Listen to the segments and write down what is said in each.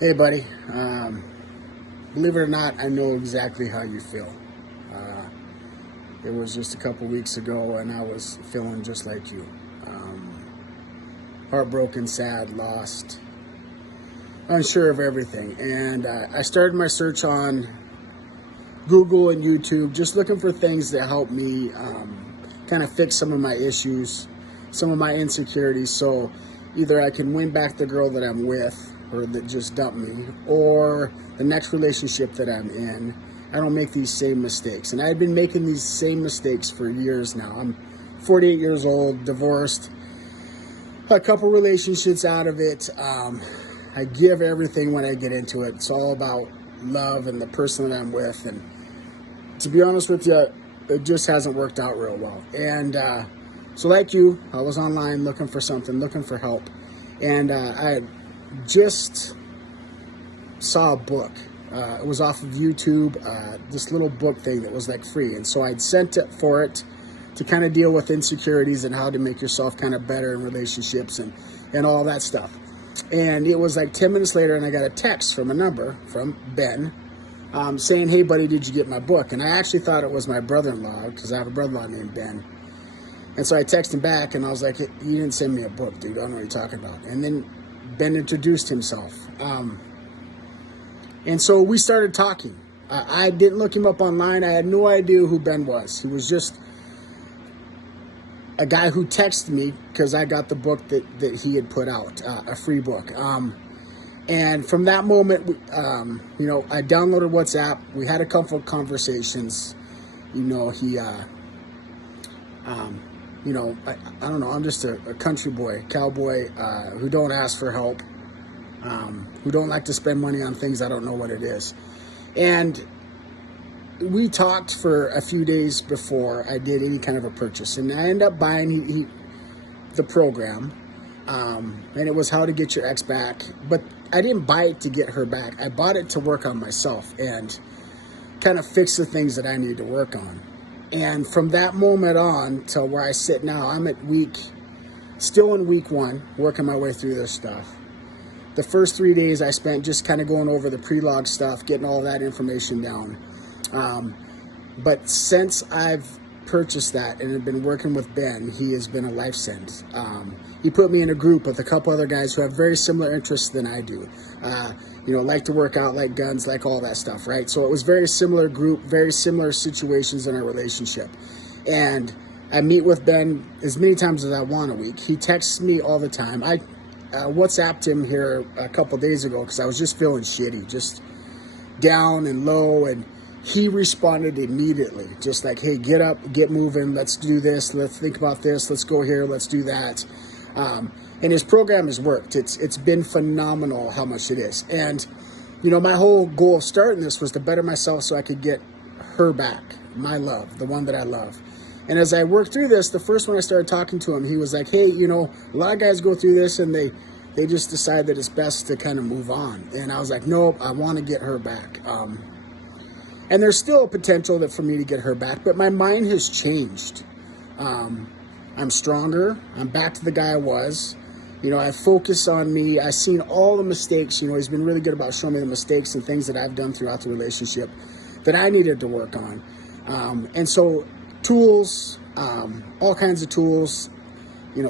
Hey, buddy. Believe it or not, I know exactly how you feel. Uh, it was just a couple weeks ago, and I was feeling just like you. Heartbroken, sad, lost, unsure of everything. And I started my search on Google and YouTube, just looking for things that help me kind of fix some of my issues, some of my insecurities. So either I can win back the girl that I'm with, or that just dumped me, or the next relationship that I'm in, I don't make these same mistakes. And I've been making these same mistakes for years now. I'm 48 years old, divorced, a couple relationships out of it. I give everything when I get into it. It's all about love and the person that I'm with. And to be honest with you, it just hasn't worked out real well. And so like you, I was online looking for something, looking for help. And I just saw a book. It was off of YouTube, this little book thing that was like free. And so I'd sent it for it to kind of deal with insecurities and how to make yourself kind of better in relationships and all that stuff. And it was like 10 minutes later, and I got a text from a number from Ben saying, "Hey, buddy, did you get my book?" And I actually thought it was my brother-in-law, because I have a brother-in-law named Ben. And so I texted him back, and I was like, "You didn't send me a book, dude. I don't know what you're talking about." And then Ben introduced himself. And so we started talking. I didn't look him up online. I had no idea who Ben was. He was just a guy who texted me because I got the book that he had put out, a free book. And from that moment, I downloaded WhatsApp. We had a couple of conversations. He, I don't know. I'm just a country boy, cowboy, who don't ask for help, who don't like to spend money on things I don't know what it is. And we talked for a few days before I did any kind of a purchase, and I ended up buying the program, and it was how to get your ex back. But I didn't buy it to get her back. I bought it to work on myself and kind of fix the things that I need to work on. And from that moment on till where I sit now, I'm still in week 1, working my way through this stuff. The first 3 days I spent just kind of going over the pre-log stuff, getting all that information down. But since I've purchased that and have been working with Ben, he has been a life send. He put me in a group with a couple other guys who have very similar interests than I do. Like to work out, like guns, like all that stuff, right? So it was very similar group, very similar situations in our relationship. And I meet with Ben as many times as I want a week. He texts me all the time. I WhatsApped him here a couple days ago because I was just feeling shitty, just down and low, and he responded immediately, just like, "Hey, get up, get moving, let's do this, let's think about this, let's go here, let's do that." And his program has worked. It's been phenomenal how much it is. And my whole goal of starting this was to better myself so I could get her back, my love, the one that I love. And as I worked through this, the first one I started talking to him, he was like, "Hey, a lot of guys go through this and they just decide that it's best to kind of move on." And I was like, "Nope, I want to get her back." And there's still a potential for me to get her back, but my mind has changed. I'm stronger. I'm back to the guy I was. I focus on me. I've seen all the mistakes. He's been really good about showing me the mistakes and things that I've done throughout the relationship that I needed to work on. And so tools, all kinds of tools,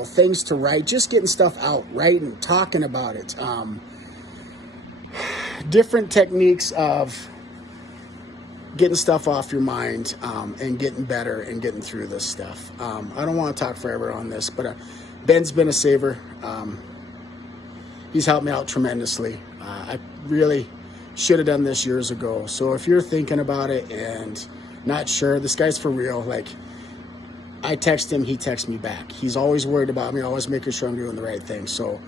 things to write, just getting stuff out, writing, talking about it. Different techniques of getting stuff off your mind, and getting better and getting through this stuff. I don't want to talk forever on this, but Ben's been a saver. He's helped me out tremendously. I really should have done this years ago. So if you're thinking about it and not sure, this guy's for real. Like, I text him, he texts me back. He's always worried about me, always making sure I'm doing the right thing. So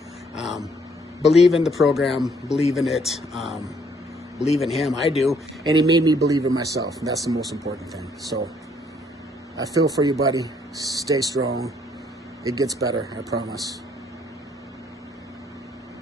believe in the program, believe in it. Believe in him, I do, and he made me believe in myself, and that's the most important thing. So I feel for you, buddy. Stay strong. It gets better, I promise.